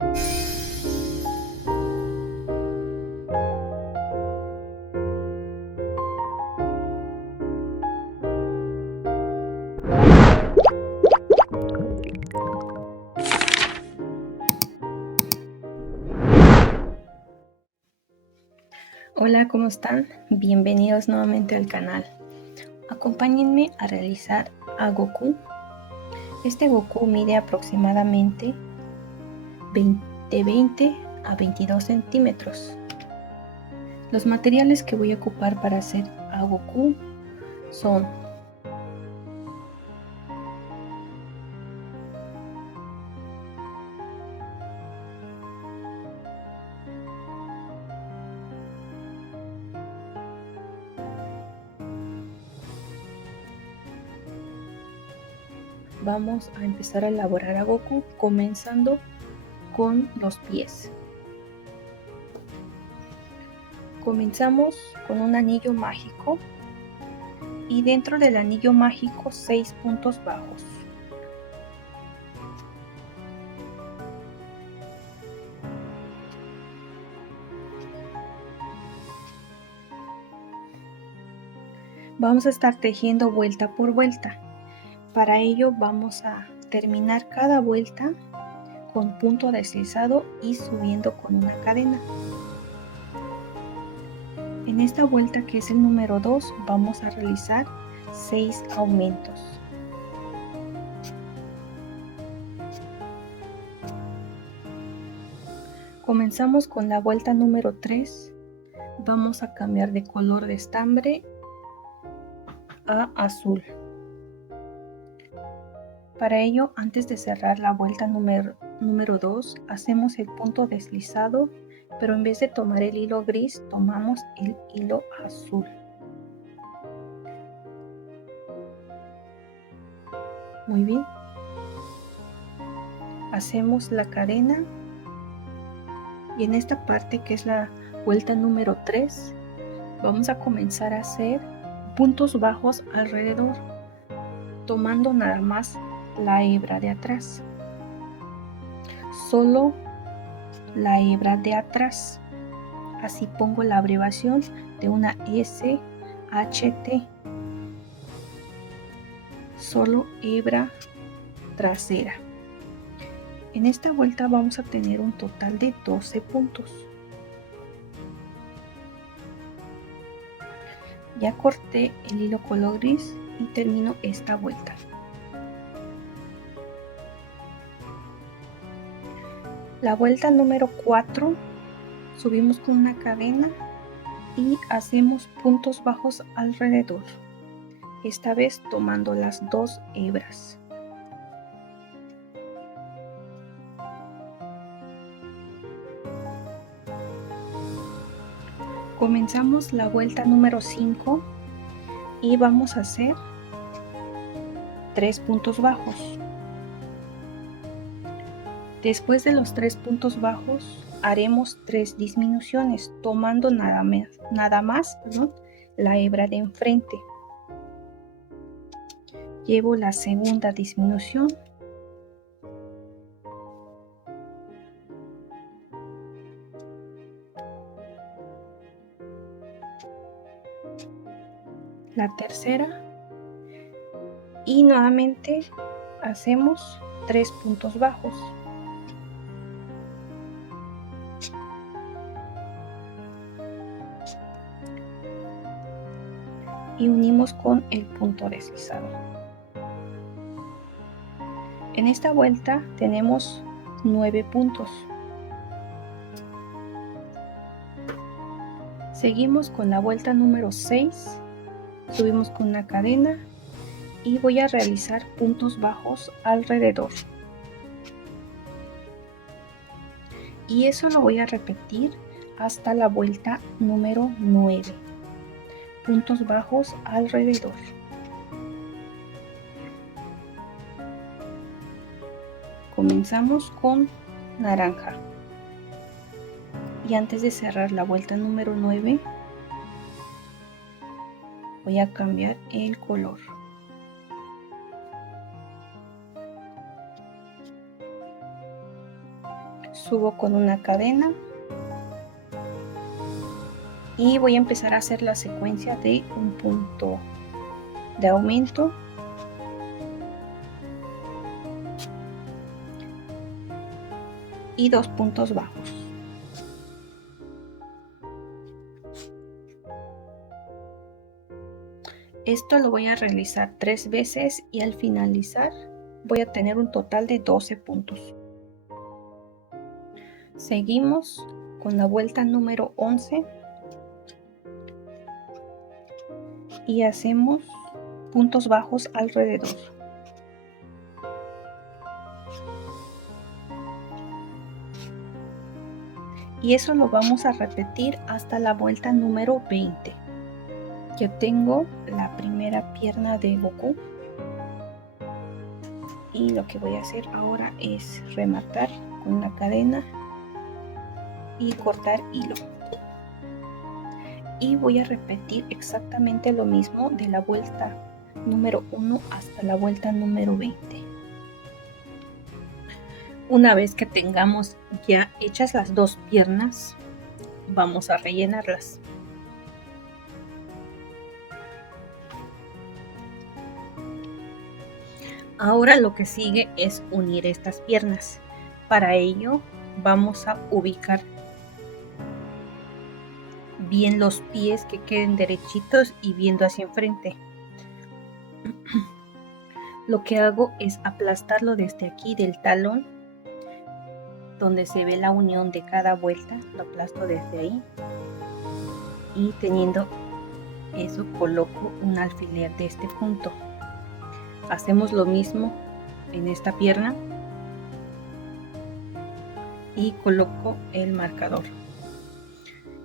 Hola, ¿cómo están? Bienvenidos nuevamente al canal. Acompáñenme a realizar a Goku. Este Goku mide aproximadamente de 20 a 22 centímetros. Los materiales que voy a ocupar para hacer a Goku son Vamos a empezar a elaborar a Goku comenzando con los pies. Comenzamos con un anillo mágico y dentro del anillo mágico 6 puntos bajos. Vamos a estar tejiendo vuelta por vuelta. Para ello vamos a terminar cada vuelta con punto deslizado y subiendo con una cadena. En esta vuelta, que es el número 2, vamos a realizar 6 aumentos. Comenzamos con la vuelta número 3. Vamos a cambiar de color de estambre a azul. Para ello, antes de cerrar la vuelta número 2, hacemos el punto deslizado, pero en vez de tomar el hilo gris, tomamos el hilo azul. Muy bien. Hacemos la cadena y en esta parte, que es la vuelta número 3, vamos a comenzar a hacer puntos bajos alrededor, tomando nada más la hebra de atrás. Solo la hebra de atrás. Así pongo la abreviación de una SHT. Solo hebra trasera. En esta vuelta vamos a tener un total de 12 puntos. Ya corté el hilo color gris y termino esta vuelta. La vuelta número 4, subimos con una cadena y hacemos puntos bajos alrededor, esta vez tomando las 2 hebras. Comenzamos la vuelta número 5 y vamos a hacer 3 puntos bajos. Después de los 3 puntos bajos haremos 3 disminuciones, tomando nada más la hebra de enfrente. Llevo la segunda disminución. La tercera y nuevamente hacemos 3 puntos bajos. Y unimos con el punto deslizado. En esta vuelta tenemos 9 puntos. Seguimos con la vuelta número 6. Subimos con una cadena y voy a realizar puntos bajos alrededor. Y eso lo voy a repetir hasta la vuelta número 9. Puntos bajos alrededor. Comenzamos con naranja. Y antes de cerrar la vuelta número 9, voy a cambiar el color. Subo con una cadena y voy a empezar a hacer la secuencia de un punto de aumento y 2 puntos bajos. Esto lo voy a realizar 3 veces y al finalizar voy a tener un total de 12 puntos. Seguimos con la vuelta número 11 y hacemos puntos bajos alrededor. Y eso lo vamos a repetir hasta la vuelta número 20. Ya tengo la primera pierna de Goku y lo que voy a hacer ahora es rematar con una cadena y cortar hilo. Y voy a repetir exactamente lo mismo de la vuelta número 1 hasta la vuelta número 20. Una vez que tengamos ya hechas las 2 piernas, vamos a rellenarlas. Ahora lo que sigue es unir estas piernas. Para ello vamos a ubicar bien los pies, que queden derechitos y viendo hacia enfrente. Lo que hago es aplastarlo desde aquí del talón, donde se ve la unión de cada vuelta, lo aplasto desde ahí y teniendo eso coloco un alfiler de este punto. Hacemos lo mismo en esta pierna y coloco el marcador.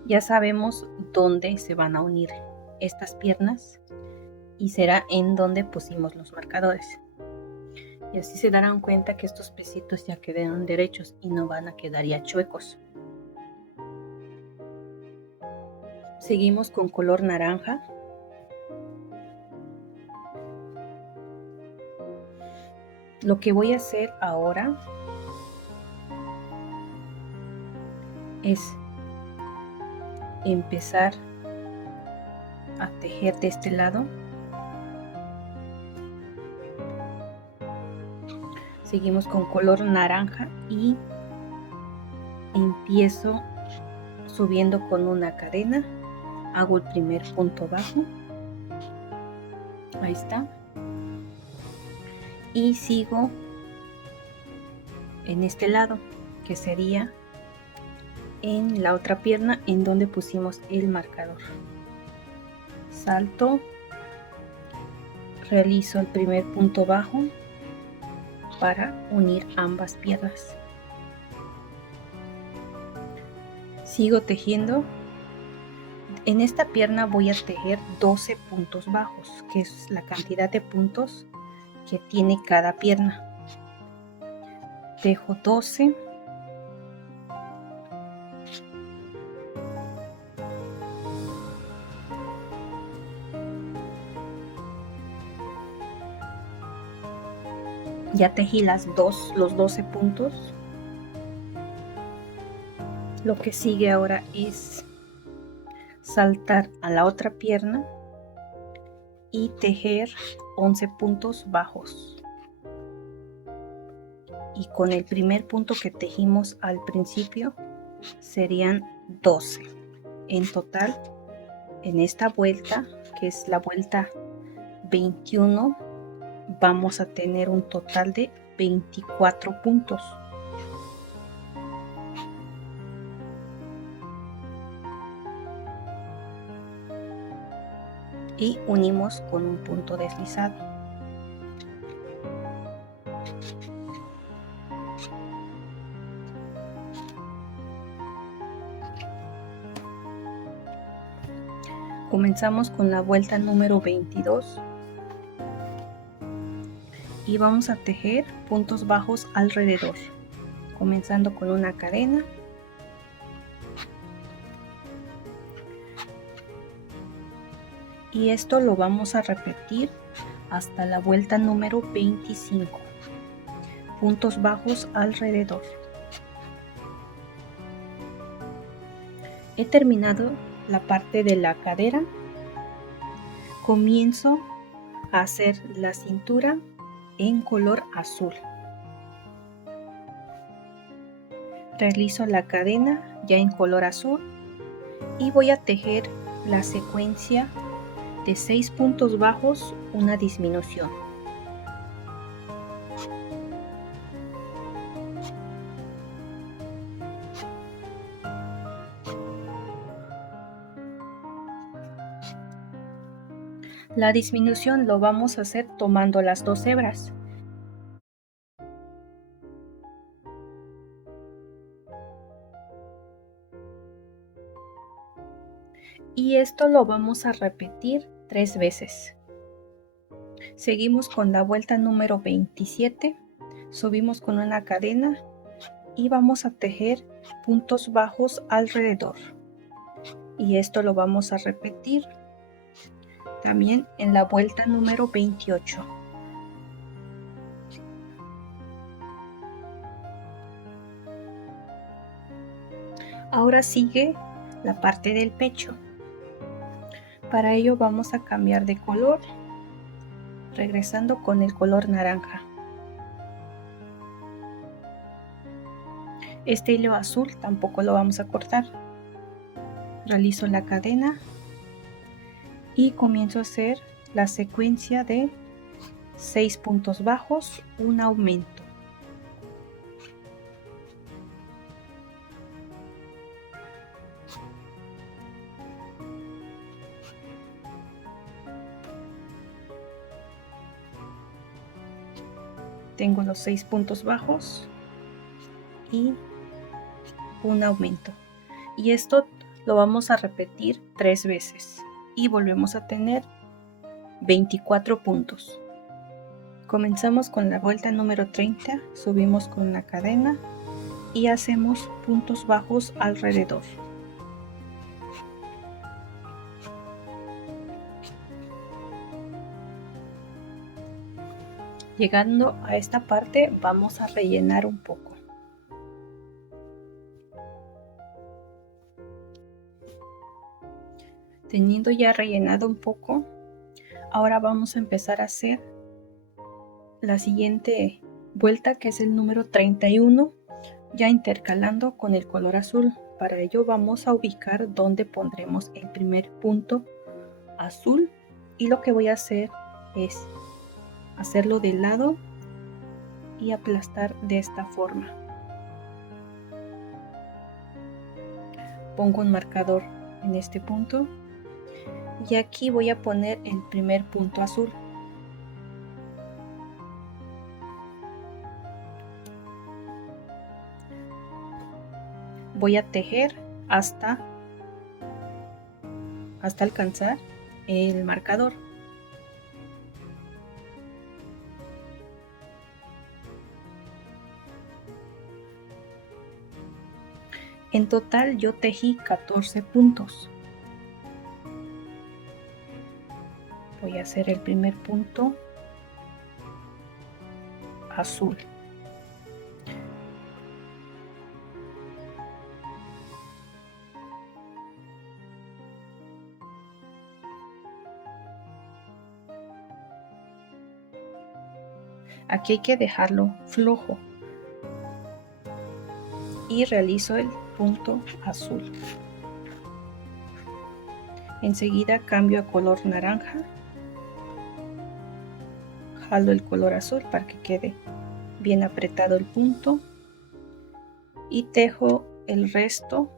Ya sabemos dónde se van a unir estas piernas y será en donde pusimos los marcadores. Y así se darán cuenta que estos pesitos ya quedaron derechos y no van a quedar ya chuecos. Seguimos con color naranja. Lo que voy a hacer ahora es empezar a tejer de este lado. Seguimos con color naranja y empiezo subiendo con una cadena, hago el primer punto bajo, ahí está, y sigo en este lado, que sería en la otra pierna en donde pusimos el marcador. Salto, realizo el primer punto bajo para unir ambas piernas. Sigo tejiendo. En esta pierna voy a tejer 12 puntos bajos, que es la cantidad de puntos que tiene cada pierna. Tejo 12. Ya tejí los 12 puntos. Lo que sigue ahora es saltar a la otra pierna y tejer 11 puntos bajos. Y con el primer punto que tejimos al principio serían 12. En total, en esta vuelta, que es la vuelta 21, vamos a tener un total de 24 puntos. Y unimos con un punto deslizado. Comenzamos con la vuelta número 22 y vamos a tejer puntos bajos alrededor, comenzando con una cadena. Y esto lo vamos a repetir hasta la vuelta número 25. Puntos bajos alrededor. He terminado la parte de la cadera. Comienzo a hacer la cintura en color azul. Realizo la cadena ya en color azul y voy a tejer la secuencia de 6 puntos bajos, una disminución. La disminución lo vamos a hacer tomando las 2 hebras. Y esto lo vamos a repetir 3 veces. Seguimos con la vuelta número 27, subimos con una cadena y vamos a tejer puntos bajos alrededor. Y esto lo vamos a repetir también en la vuelta número 28. Ahora sigue la parte del pecho. Para ello vamos a cambiar de color, regresando con el color naranja. Este hilo azul tampoco lo vamos a cortar. Realizo la cadena y comienzo a hacer la secuencia de 6 puntos bajos, un aumento. Tengo los 6 puntos bajos y un aumento. Y esto lo vamos a repetir 3 veces y volvemos a tener 24 puntos. Comenzamos con la vuelta número 30, subimos con una cadena y hacemos puntos bajos alrededor. Llegando a esta parte vamos a rellenar un poco. Teniendo ya rellenado un poco, ahora vamos a empezar a hacer la siguiente vuelta, que es el número 31, ya intercalando con el color azul. Para ello vamos a ubicar donde pondremos el primer punto azul y lo que voy a hacer es hacerlo de lado y aplastar de esta forma. Pongo un marcador en este punto y aquí voy a poner el primer punto azul. Voy a tejer hasta alcanzar el marcador. En total yo tejí 14 puntos. Voy a hacer el primer punto azul. Aquí hay que dejarlo flojo y realizo el punto azul. Enseguida cambio a color naranja, jalo el color azul para que quede bien apretado el punto y tejo el resto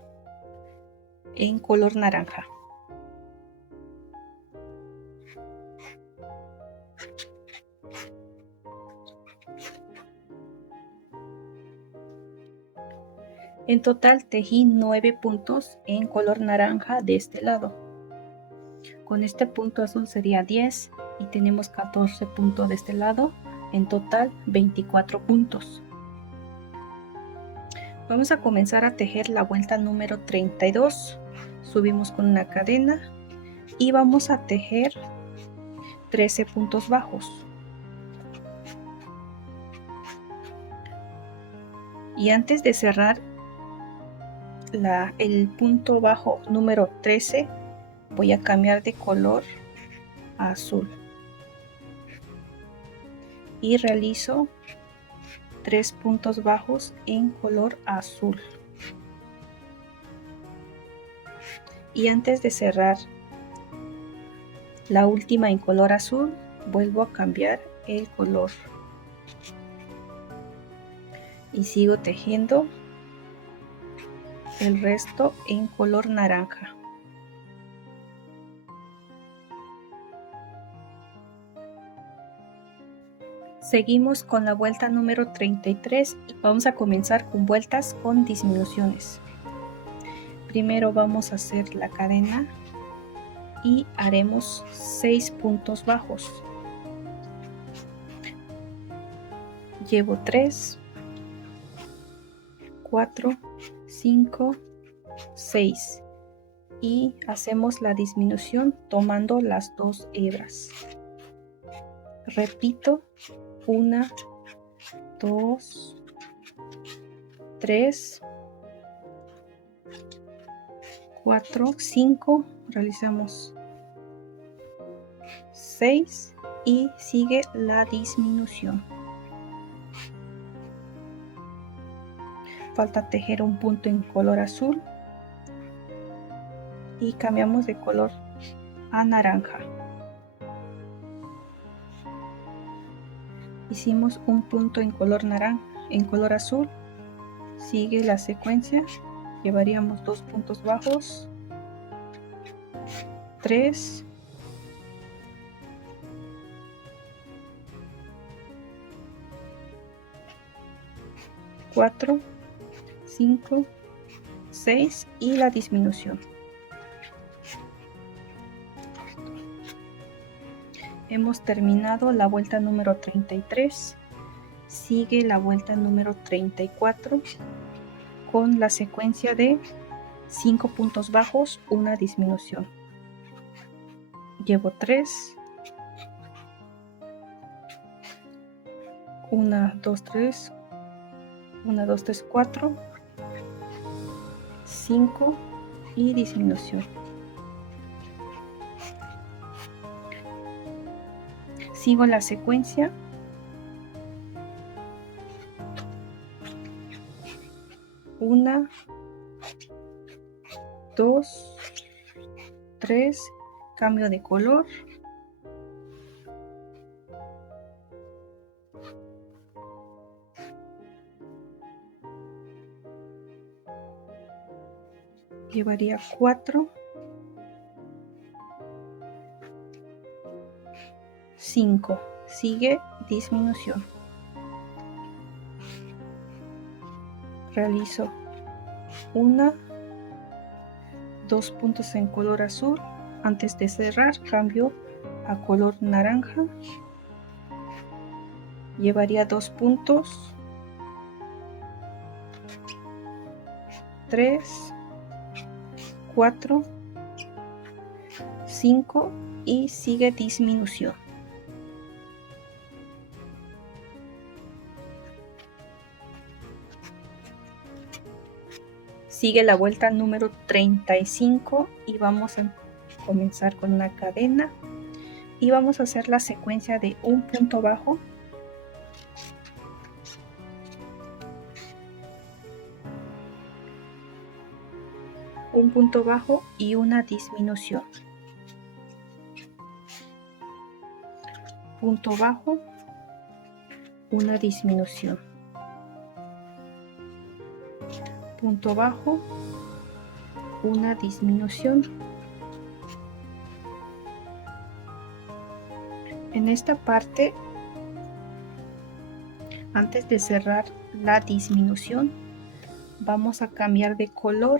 en color naranja. En total tejí 9 puntos en color naranja de este lado. Con este punto azul sería 10 y tenemos 14 puntos de este lado. En total 24 puntos. Vamos a comenzar a tejer la vuelta número 32. Subimos con una cadena y vamos a tejer 13 puntos bajos. Y antes de cerrar el punto bajo número 13 voy a cambiar de color a azul y realizo 3 puntos bajos en color azul. Y antes de cerrar la última en color azul, vuelvo a cambiar el color y sigo tejiendo el resto en color naranja. Seguimos con la vuelta número 33 y vamos a comenzar con vueltas con disminuciones. Primero vamos a hacer la cadena y haremos 6 puntos bajos. Llevo 3, 4, 5, 6 y hacemos la disminución tomando las 2 hebras. Repito, 1, 2, 3, 4, 5, realizamos 6 y sigue la disminución. Falta tejer un punto en color azul y cambiamos de color a naranja. Hicimos un punto en color naranja, en color azul. Sigue la secuencia. Llevaríamos 2 puntos bajos, 3, 4, 5, 6 y la disminución. Hemos terminado la vuelta número 33. Sigue la vuelta número 34 con la secuencia de 5 puntos bajos, una disminución. Llevo 3, 1, 2, 3, 1, 2, 3, 4, 5 y disminución. Sigo la secuencia. Una, 2, 3, cambio de color. Llevaría 4, 5, sigue disminución. Realizo 1, 2 puntos en color azul. Antes de cerrar, cambio a color naranja. Llevaría 2 puntos, 3, 4, 5 y sigue disminución. Sigue la vuelta número 35 y vamos a comenzar con una cadena y vamos a hacer la secuencia de un punto bajo, un punto bajo y una disminución. Punto bajo, una disminución. Punto bajo, una disminución. En esta parte, antes de cerrar la disminución, vamos a cambiar de color.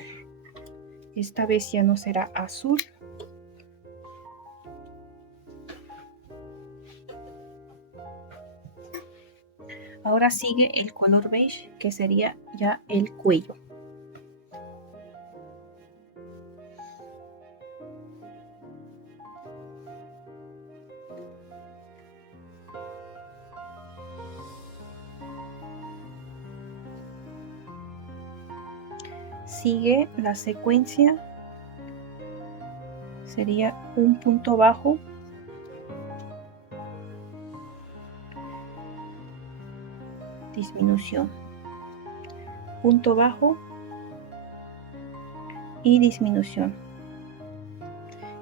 Esta vez ya no será azul. Ahora sigue el color beige, que sería ya el cuello. Sigue la secuencia, sería un punto bajo, disminución, punto bajo y disminución.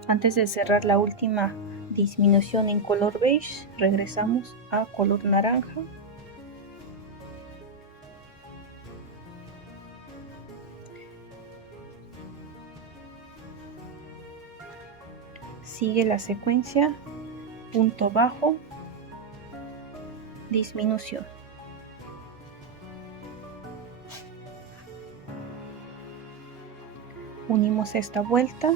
Antes de cerrar la última disminución en color beige, regresamos a color naranja. Sigue la secuencia, punto bajo, disminución. Unimos esta vuelta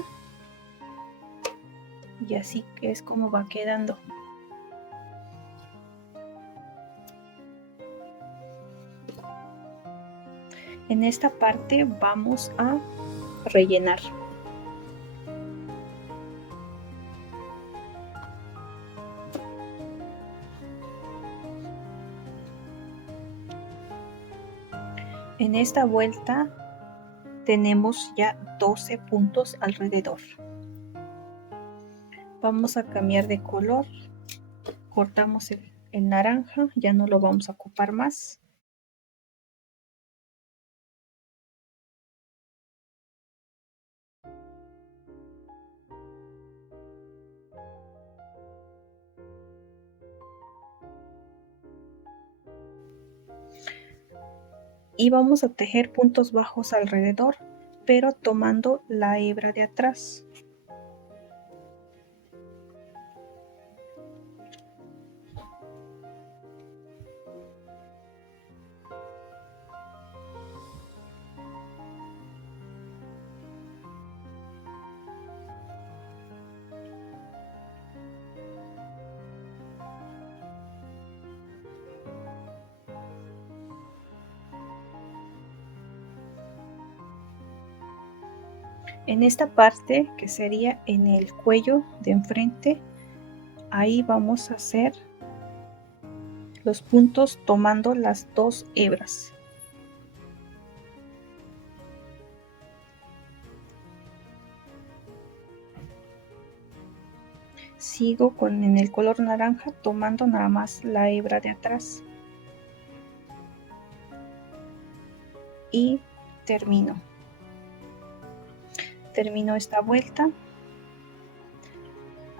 y así es como va quedando. En esta parte vamos a rellenar. En esta vuelta tenemos ya 12 puntos alrededor. Vamos a cambiar de color. Cortamos el naranja, ya no lo vamos a ocupar más. Y vamos a tejer puntos bajos alrededor, pero tomando la hebra de atrás. En esta parte, que sería en el cuello de enfrente, ahí vamos a hacer los puntos tomando las 2 hebras. Sigo en el color naranja tomando nada más la hebra de atrás. Y termino esta vuelta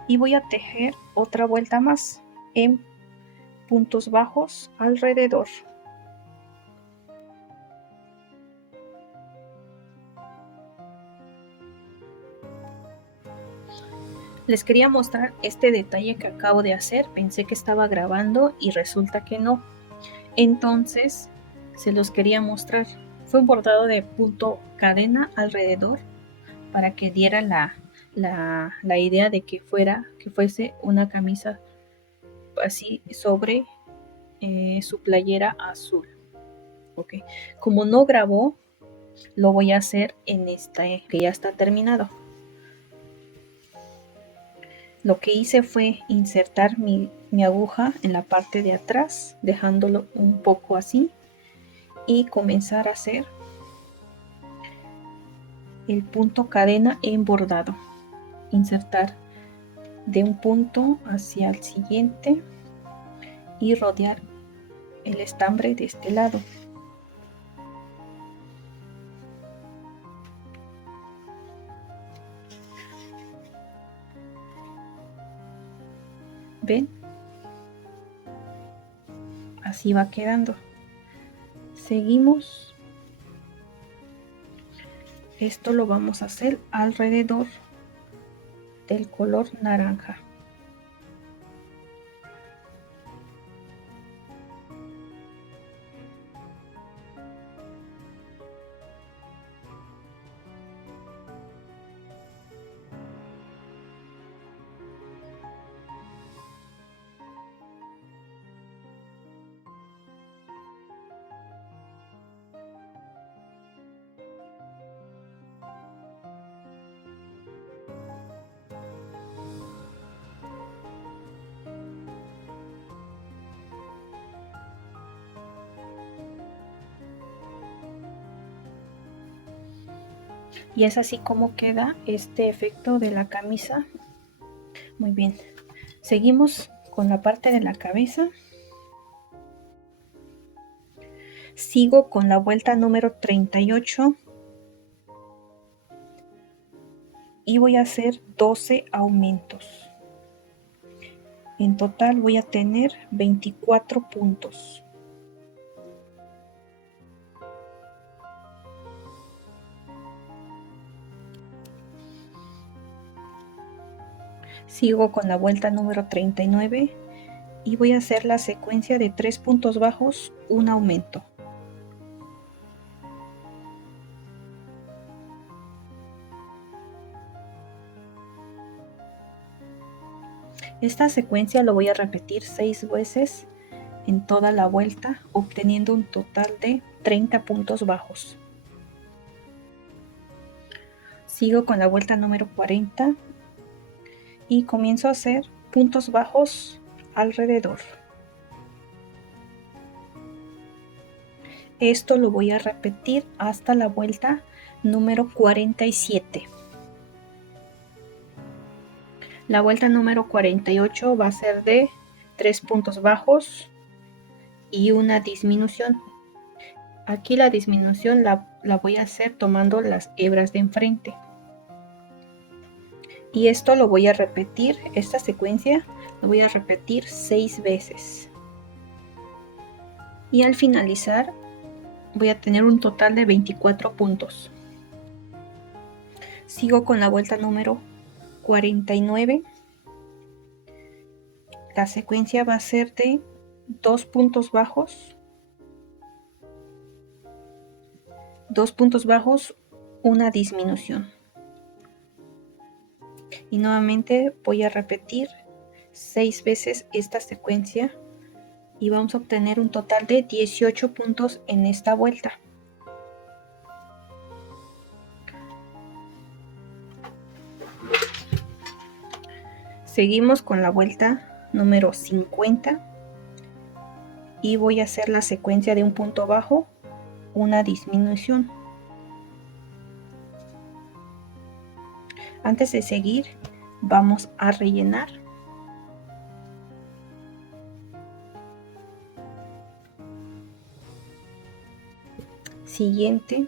y voy a tejer otra vuelta más en puntos bajos alrededor. Les quería mostrar este detalle que acabo de hacer. Pensé que estaba grabando y resulta que no. Entonces se los quería mostrar. Fue un bordado de punto cadena alrededor para que diera la idea de que fuese una camisa así sobre su playera azul. Okay. Como no grabó, lo voy a hacer en esta que ya está terminado. Lo que hice fue insertar mi aguja en la parte de atrás, dejándolo un poco así, y comenzar a hacer el punto cadena en bordado. Insertar de un punto hacia el siguiente y rodear el estambre de este lado. ¿Ven? Así va quedando. Seguimos. Esto lo vamos a hacer alrededor del color naranja. Y es así como queda este efecto de la camisa. Muy bien, seguimos con la parte de la cabeza. Sigo con la vuelta número 38 y voy a hacer 12 aumentos. En total voy a tener 24 puntos. Sigo con la vuelta número 39 y voy a hacer la secuencia de 3 puntos bajos, un aumento. Esta secuencia lo voy a repetir 6 veces en toda la vuelta, obteniendo un total de 30 puntos bajos. Sigo con la vuelta número 40 y comienzo a hacer puntos bajos alrededor. Esto lo voy a repetir hasta la vuelta número 47. La vuelta número 48 va a ser de 3 puntos bajos y una disminución. Aquí la disminución la voy a hacer tomando las hebras de enfrente. Y esto lo voy a repetir, esta secuencia lo voy a repetir 6 veces. Y al finalizar voy a tener un total de 24 puntos. Sigo con la vuelta número 49. La secuencia va a ser de 2 puntos bajos, 2 puntos bajos, una disminución. Y nuevamente voy a repetir 6 veces esta secuencia y vamos a obtener un total de 18 puntos en esta vuelta. Seguimos con la vuelta número 50 y voy a hacer la secuencia de un punto bajo, una disminución. Antes de seguir, vamos a rellenar. Siguiente,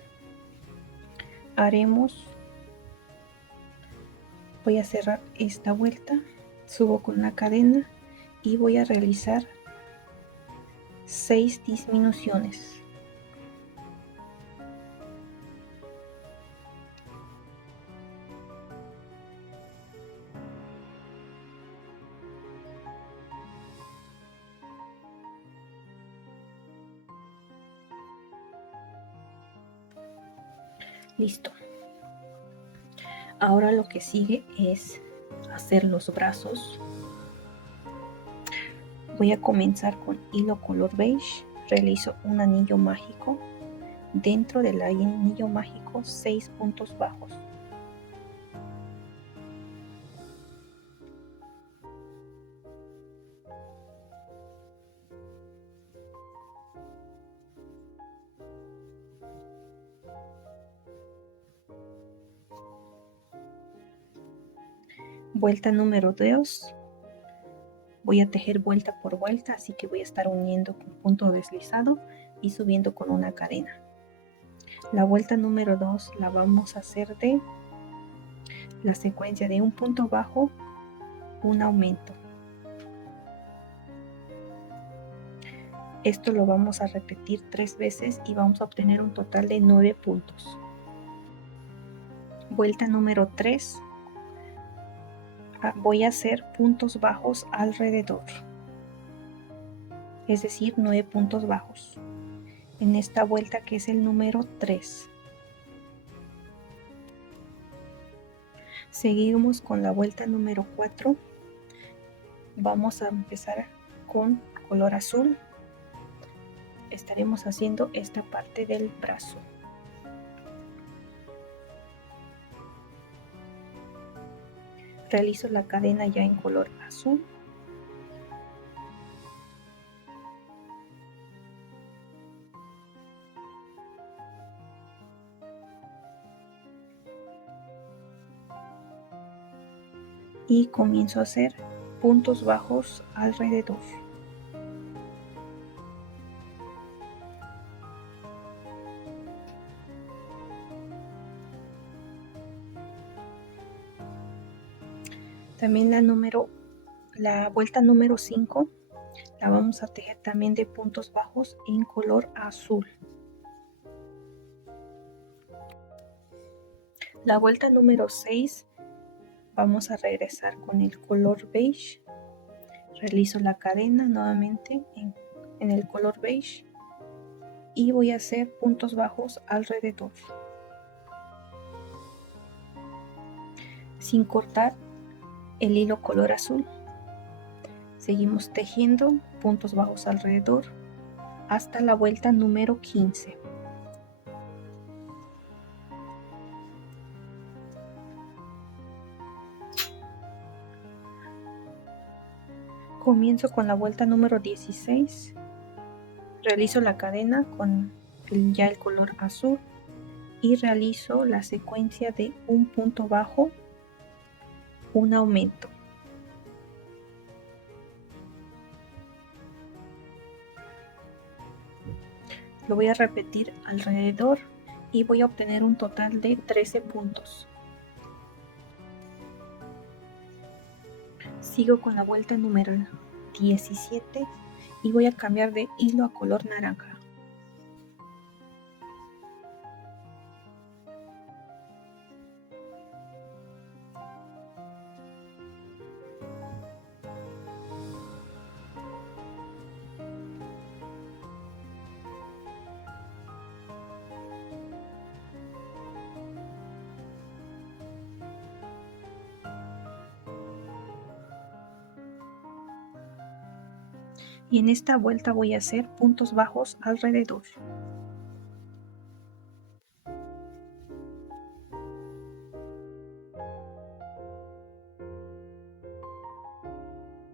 voy a cerrar esta vuelta, subo con la cadena y voy a realizar 6 disminuciones. Listo. Ahora lo que sigue es hacer los brazos. Voy a comenzar con hilo color beige. Realizo un anillo mágico. Dentro del anillo mágico 6 puntos bajos. Vuelta número 2. Voy a tejer vuelta por vuelta, así que voy a estar uniendo con punto deslizado y subiendo con una cadena. La vuelta número 2 la vamos a hacer de la secuencia de un punto bajo, un aumento. Esto lo vamos a repetir 3 veces y vamos a obtener un total de 9 puntos. Vuelta número 3. Voy a hacer puntos bajos alrededor, es decir, 9 puntos bajos en esta vuelta que es el número 3. Seguimos con la vuelta número 4. Vamos a empezar con color azul. Estaremos haciendo esta parte del brazo. Realizo la cadena ya en color azul. y comienzo a hacer puntos bajos alrededor. También la vuelta número 5 la vamos a tejer también de puntos bajos en color azul. La vuelta número 6 vamos a regresar con el color beige. Realizo la cadena nuevamente en el color beige y voy a hacer puntos bajos alrededor sin cortar el hilo color azul. Seguimos tejiendo puntos bajos alrededor hasta la vuelta número 15. Comienzo con la vuelta número 16. Realizo la cadena con ya el color azul y realizo la secuencia de un punto bajo, un aumento. Lo voy a repetir alrededor y voy a obtener un total de 13 puntos. Sigo con la vuelta número 17 y voy a cambiar de hilo a color naranja. Y en esta vuelta voy a hacer puntos bajos alrededor.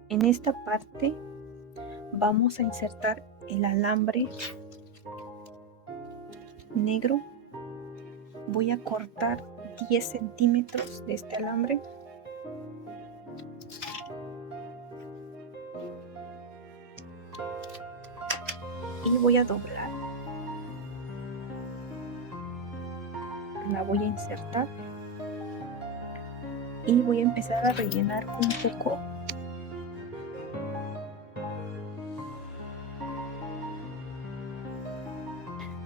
En esta parte vamos a insertar el alambre negro. Voy a cortar 10 centímetros de este alambre. Y voy a doblar. La voy a insertar. Y voy a empezar a rellenar un poco.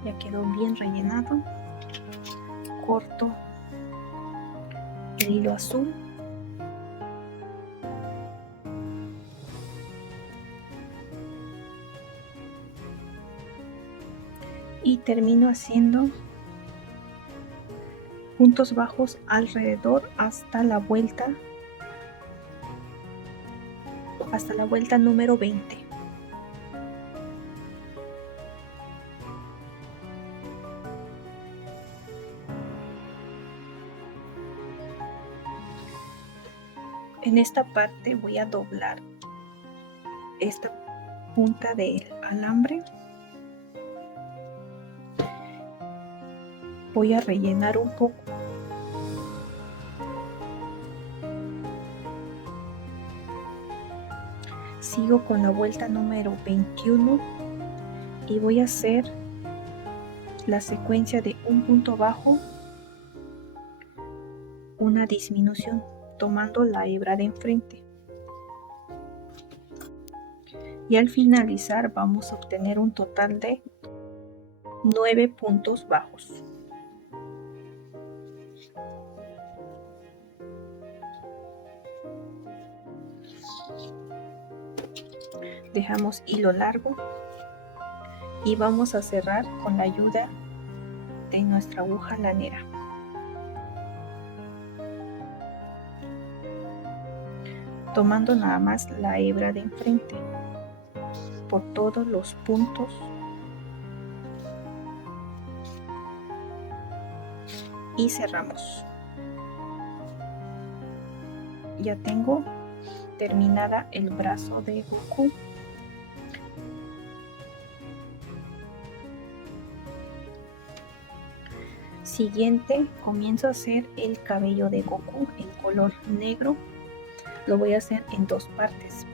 Ya quedó bien rellenado. Corto el hilo azul. Y termino haciendo puntos bajos alrededor hasta la vuelta número 20. En esta parte voy a doblar esta punta del alambre. Voy a rellenar un poco. Sigo con la vuelta número 21 y voy a hacer la secuencia de un punto bajo, una disminución, tomando la hebra de enfrente. Y al finalizar vamos a obtener un total de 9 puntos bajos. Dejamos hilo largo y vamos a cerrar con la ayuda de nuestra aguja lanera. Tomando nada más la hebra de enfrente por todos los puntos y cerramos. Ya tengo terminada el brazo de Goku. Siguiente, comienzo a hacer el cabello de Goku en color negro. lo voy a hacer en 2 partes.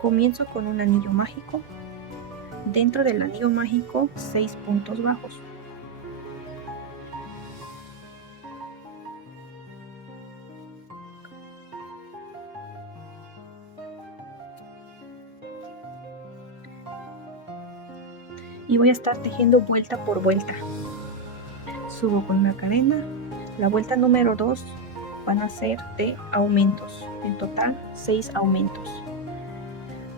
Comienzo con un anillo mágico. Dentro del anillo mágico, 6 puntos bajos. Y voy a estar tejiendo vuelta por vuelta. Subo con una cadena. La vuelta número 2 van a ser de aumentos. En total 6 aumentos.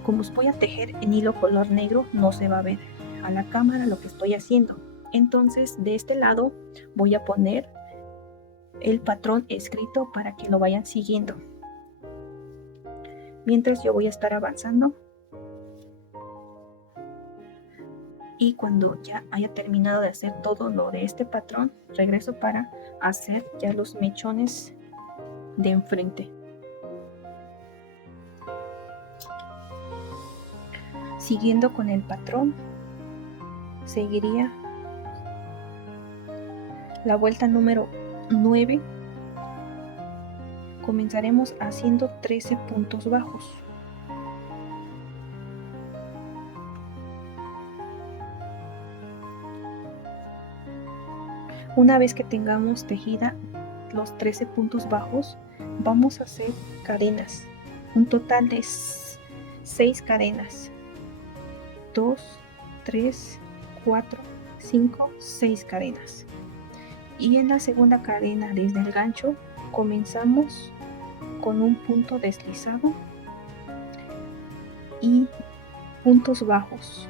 Como os voy a tejer en hilo color negro, no se va a ver a la cámara lo que estoy haciendo. Entonces de este lado voy a poner el patrón escrito para que lo vayan siguiendo. Mientras yo voy a estar avanzando. Y cuando ya haya terminado de hacer todo lo de este patrón, regreso para hacer ya los mechones de enfrente. Siguiendo con el patrón, seguiría la vuelta número 9. Comenzaremos haciendo 13 puntos bajos. Una vez que tengamos tejida los 13 puntos bajos, vamos a hacer cadenas. Un total de 6 cadenas. 2, 3, 4, 5, 6 cadenas. Y en la segunda cadena desde el gancho comenzamos con un punto deslizado y puntos bajos.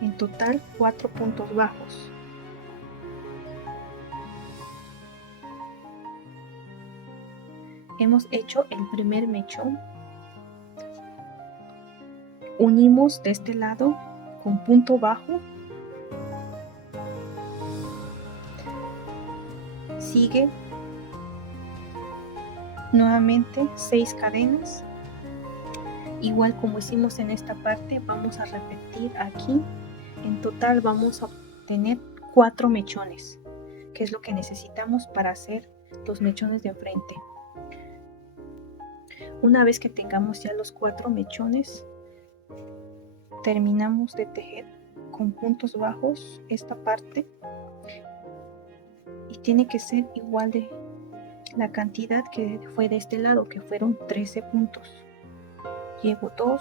En total 4 puntos bajos. Hemos hecho el primer mechón. Unimos de este lado con punto bajo. Sigue nuevamente 6 cadenas. Igual como hicimos en esta parte, vamos a repetir aquí. En total vamos a obtener 4 mechones, que es lo que necesitamos para hacer los mechones de enfrente. Una vez que tengamos ya los 4 mechones, terminamos de tejer con puntos bajos esta parte y tiene que ser igual de la cantidad que fue de este lado, que fueron 13 puntos. Llevo 2,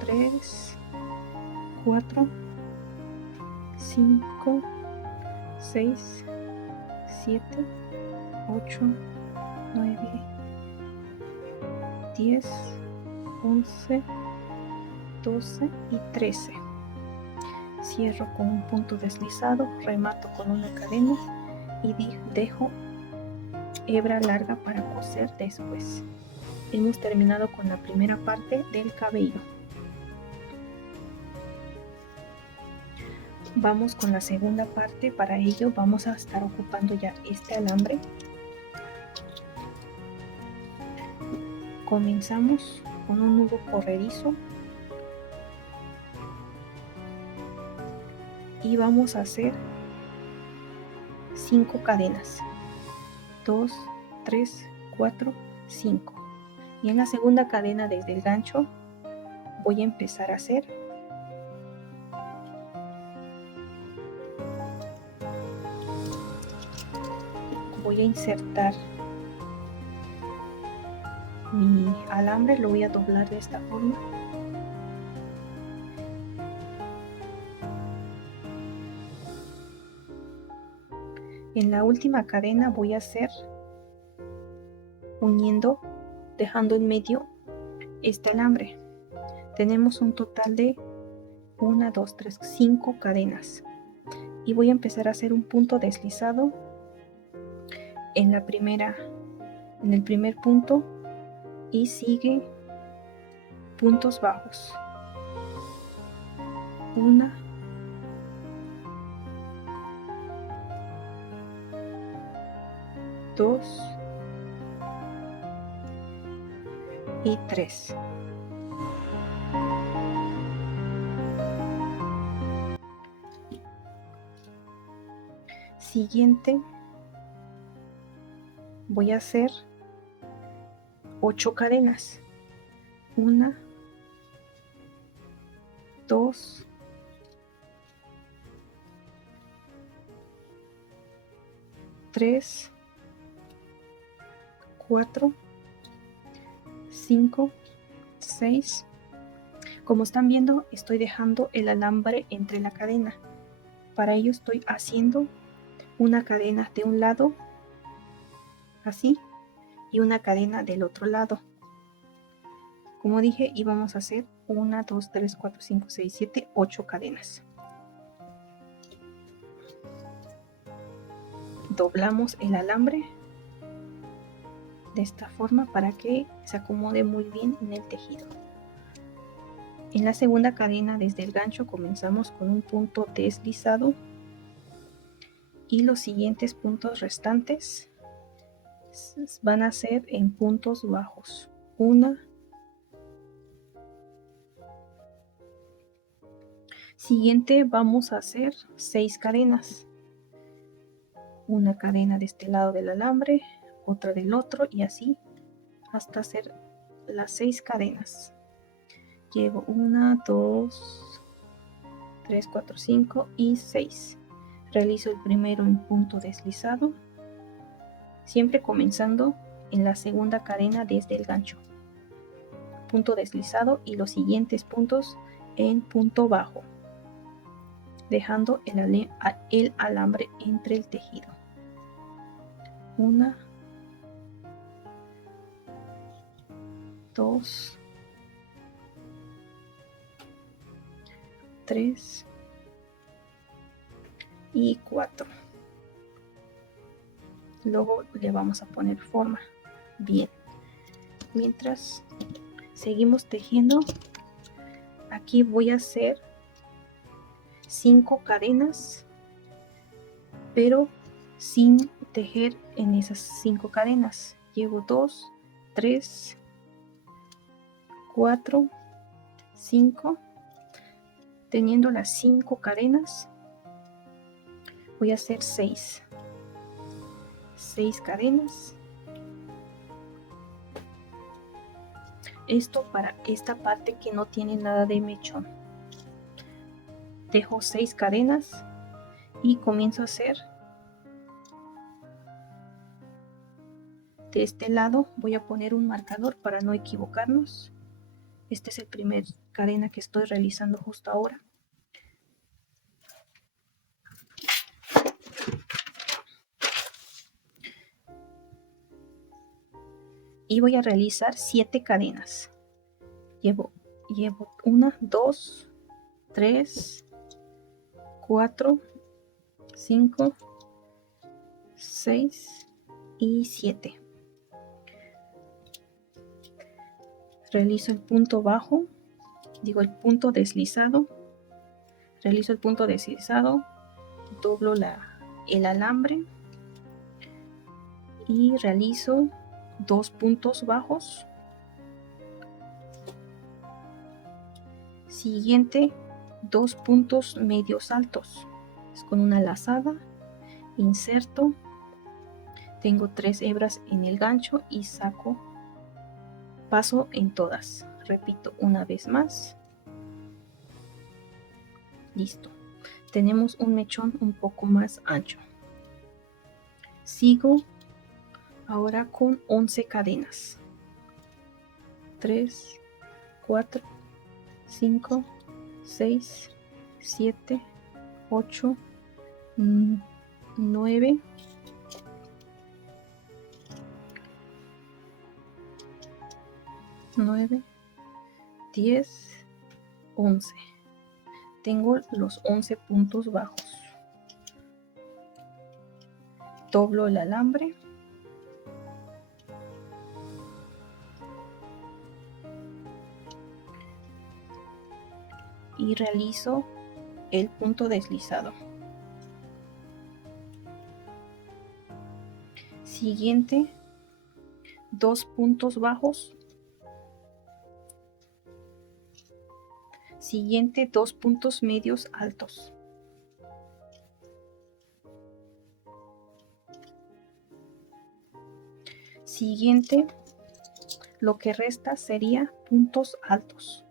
3, 4, 5, 6, 7, 8, 9, 10, 11, 12 y 13. Cierro con un punto deslizado, remato con una cadena y dejo hebra larga para coser después. Hemos terminado con la primera parte del cabello. Vamos con la segunda parte. Para ello vamos a estar ocupando ya este alambre. Comenzamos con un nudo corredizo y vamos a hacer 5 cadenas. 2, 3, 4, 5. Y en la segunda cadena desde el gancho voy a empezar a hacer voy a insertar mi alambre, lo voy a doblar de esta forma. En la última cadena voy a hacer uniendo, dejando en medio este alambre. Tenemos un total de 1, 2, 3, 5 cadenas. Y voy a empezar a hacer un punto deslizado en el primer punto y sigue puntos bajos. 1, 2 y 3. Siguiente voy a hacer 8 cadenas. 1, 2, 3, 4, 5, 6. Como están viendo, estoy dejando el alambre entre la cadena. Para ello estoy haciendo una cadena de un lado, así, y una cadena del otro lado. Como dije, íbamos a hacer 1, 2, 3, 4, 5, 6, 7, 8 cadenas. Doblamos el alambre de esta forma para que se acomode muy bien en el tejido. En la segunda cadena, desde el gancho, comenzamos con un punto deslizado y los siguientes puntos restantes van a ser en puntos bajos. 1, siguiente vamos a hacer 6 cadenas. Una cadena de este lado del alambre, otra del otro y así hasta hacer las 6 cadenas. Llevo 1, 2, 3, 4, 5 y 6. Realizo el primero en punto deslizado, siempre comenzando en la segunda cadena desde el gancho. Punto deslizado y los siguientes puntos en punto bajo, dejando el alambre entre el tejido. 1, 2, 3 y 4. Luego le vamos a poner forma. Bien, mientras seguimos tejiendo, aquí voy a hacer 5 cadenas, pero sin tejer en esas 5 cadenas. Llevo 2, 3, 4, 5. Teniendo las 5 cadenas, voy a hacer 6 cadenas. Esto para esta parte que no tiene nada de mechón. Dejo 6 cadenas y comienzo a hacer de este lado. Voy a poner un marcador para no equivocarnos. Este es el primer cadena que estoy realizando justo ahora. Y voy a realizar 7 cadenas. Llevo 1, 2, 3, 4, 5, 6 y 7. Realizo el punto bajo, el punto deslizado. Realizo el punto deslizado, doblo el alambre y realizo 2 puntos bajos. Siguiente, 2 puntos medios altos. Con una lazada, inserto, tengo 3 hebras en el gancho y saco, paso en todas. Repito una vez más. Listo. Tenemos un mechón un poco más ancho. Sigo ahora con 11 cadenas. 3, 4, 5, 6, 7, 8, 9, 10, 11. Tengo los 11 puntos bajos. Doblo el alambre. Y realizo el punto deslizado. Siguiente, 2 puntos bajos. Siguiente, 2 puntos medios altos. Siguiente, lo que resta sería puntos altos.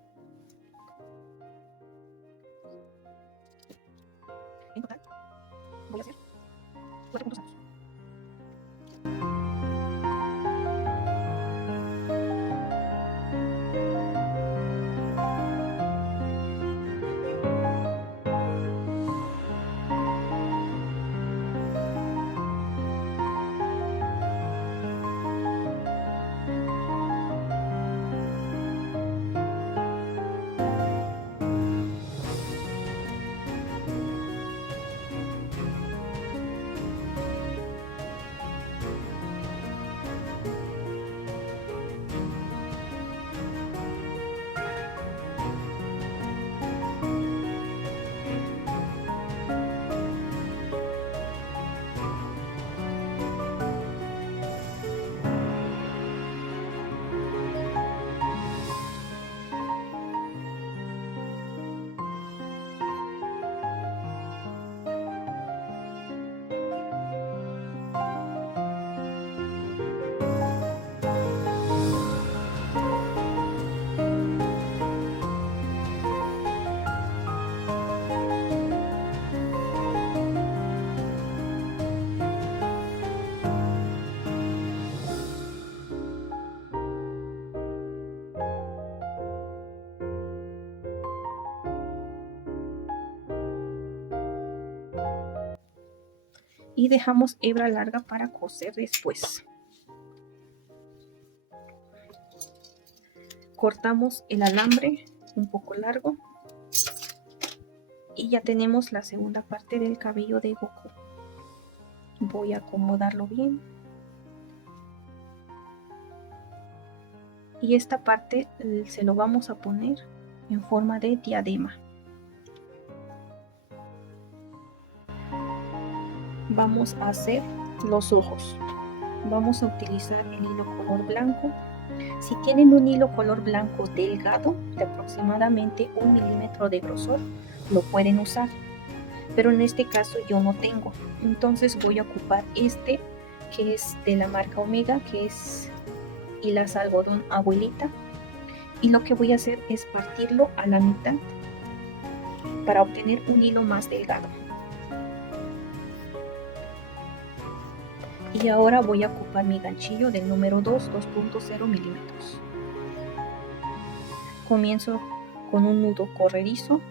En total, voy a hacer 4 puntos altos. Y dejamos hebra larga para coser después. Cortamos el alambre un poco largo y ya tenemos la segunda parte del cabello de Goku. Voy a acomodarlo bien. Y esta parte se lo vamos a poner en forma de diadema. Vamos a hacer los ojos. Vamos a utilizar el hilo color blanco. Si tienen un hilo color blanco delgado de aproximadamente 1 milímetro de grosor, lo pueden usar, pero en este caso yo no tengo, entonces voy a ocupar este que es de la marca Omega, que es hilas algodón abuelita, y lo que voy a hacer es partirlo a la mitad para obtener un hilo más delgado. Y ahora voy a ocupar mi ganchillo del número 2, 2.0 milímetros. Comienzo con un nudo corredizo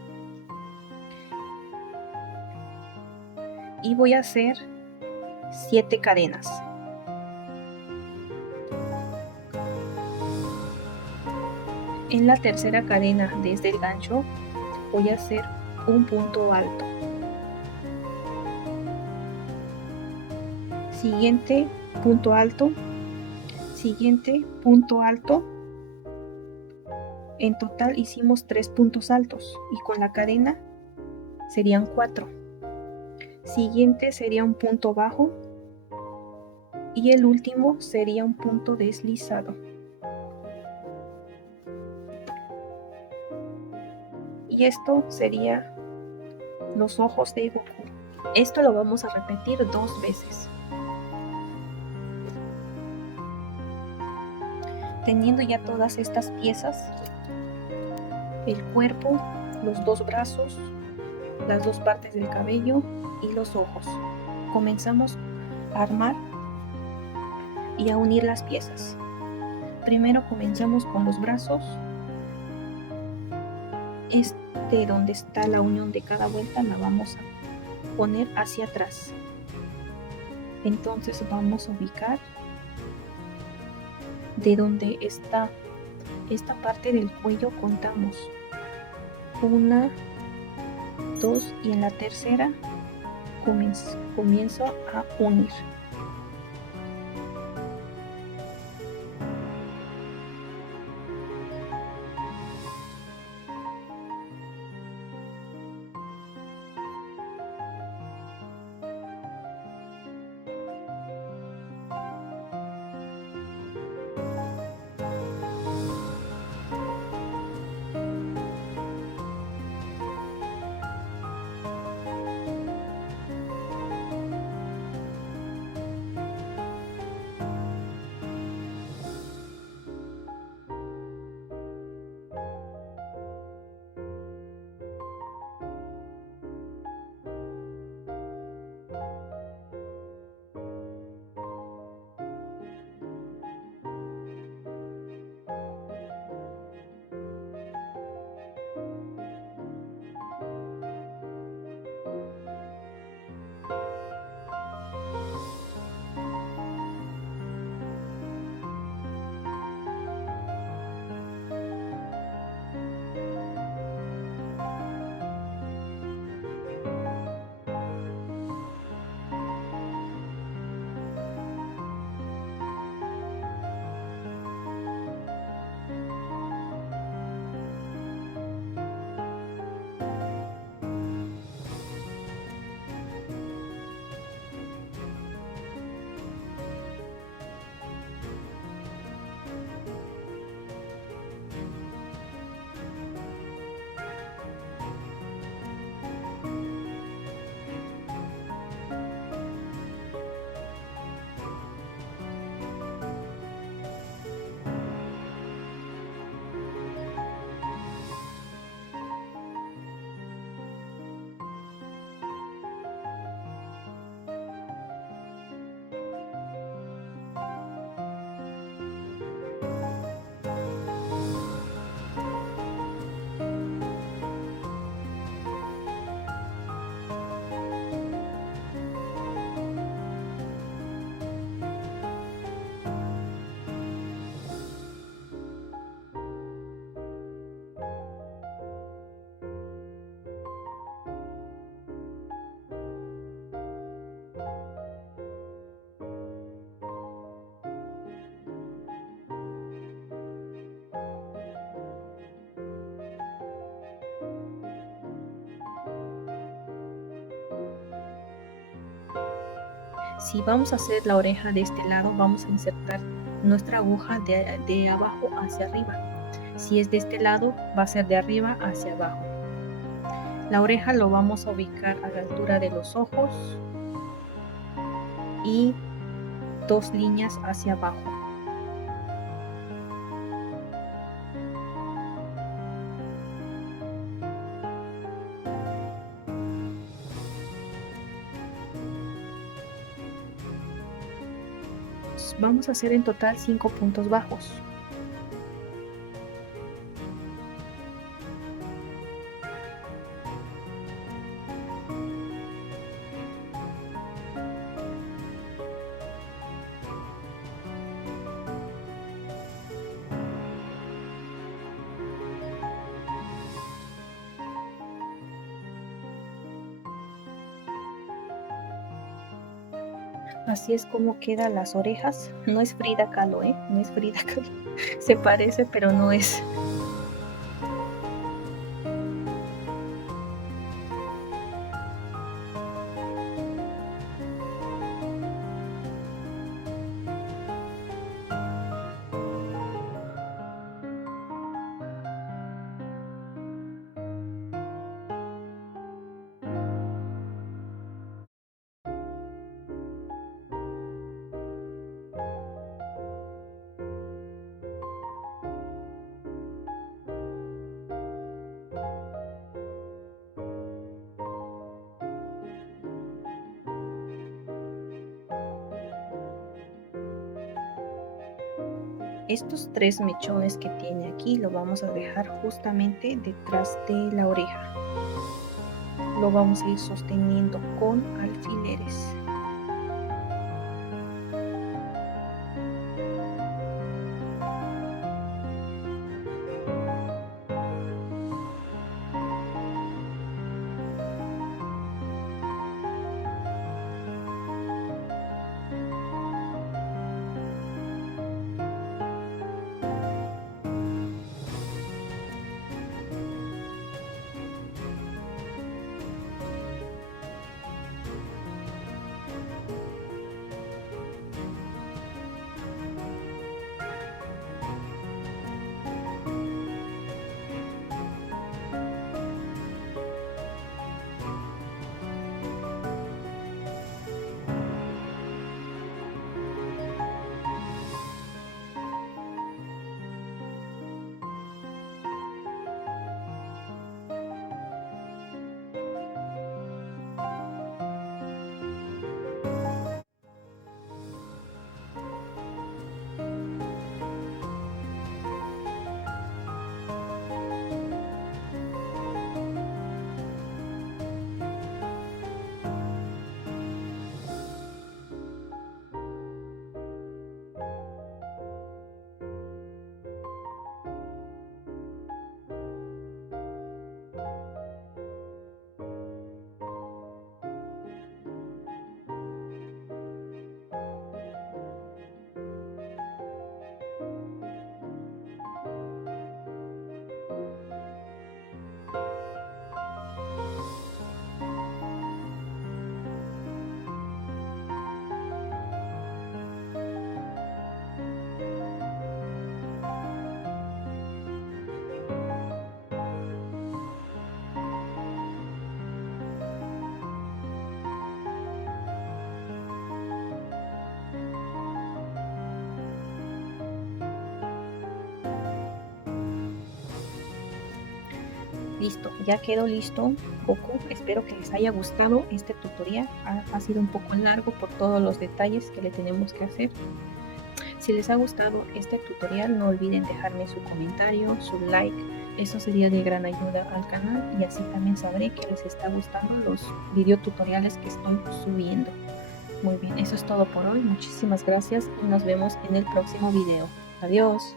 y voy a hacer 7 cadenas. En la tercera cadena desde el gancho voy a hacer un punto alto. Siguiente punto alto, siguiente punto alto. En total hicimos 3 puntos altos y con la cadena serían 4. Siguiente sería un punto bajo y el último sería un punto deslizado. Y esto sería los ojos de Goku. Esto lo vamos a repetir 2 veces. Teniendo ya todas estas piezas, el cuerpo, los 2 brazos, las 2 partes del cabello y los ojos, comenzamos a armar y a unir las piezas. Primero comenzamos con los brazos. Donde está la unión de cada vuelta la vamos a poner hacia atrás. Entonces vamos a ubicar de donde está esta parte del cuello, contamos 1, 2 y en la tercera comienzo a unir. Si vamos a hacer la oreja de este lado, vamos a insertar nuestra aguja de abajo hacia arriba. Si es de este lado, va a ser de arriba hacia abajo. La oreja lo vamos a ubicar a la altura de los ojos y 2 líneas hacia abajo. Vamos a hacer en total 5 puntos bajos. Así es como quedan las orejas. No es Frida Kahlo, no es Frida Kahlo. Se parece, pero no es. Estos 3 mechones que tiene aquí lo vamos a dejar justamente detrás de la oreja. Lo vamos a ir sosteniendo con alfileres. Listo, ya quedó listo Goku. Espero que les haya gustado este tutorial. Ha sido un poco largo por todos los detalles que le tenemos que hacer. Si les ha gustado este tutorial, no olviden dejarme su comentario, su like. Eso sería de gran ayuda al canal y así también sabré que les está gustando los videotutoriales que estoy subiendo. Muy bien, eso es todo por hoy. Muchísimas gracias y nos vemos en el próximo video. Adiós.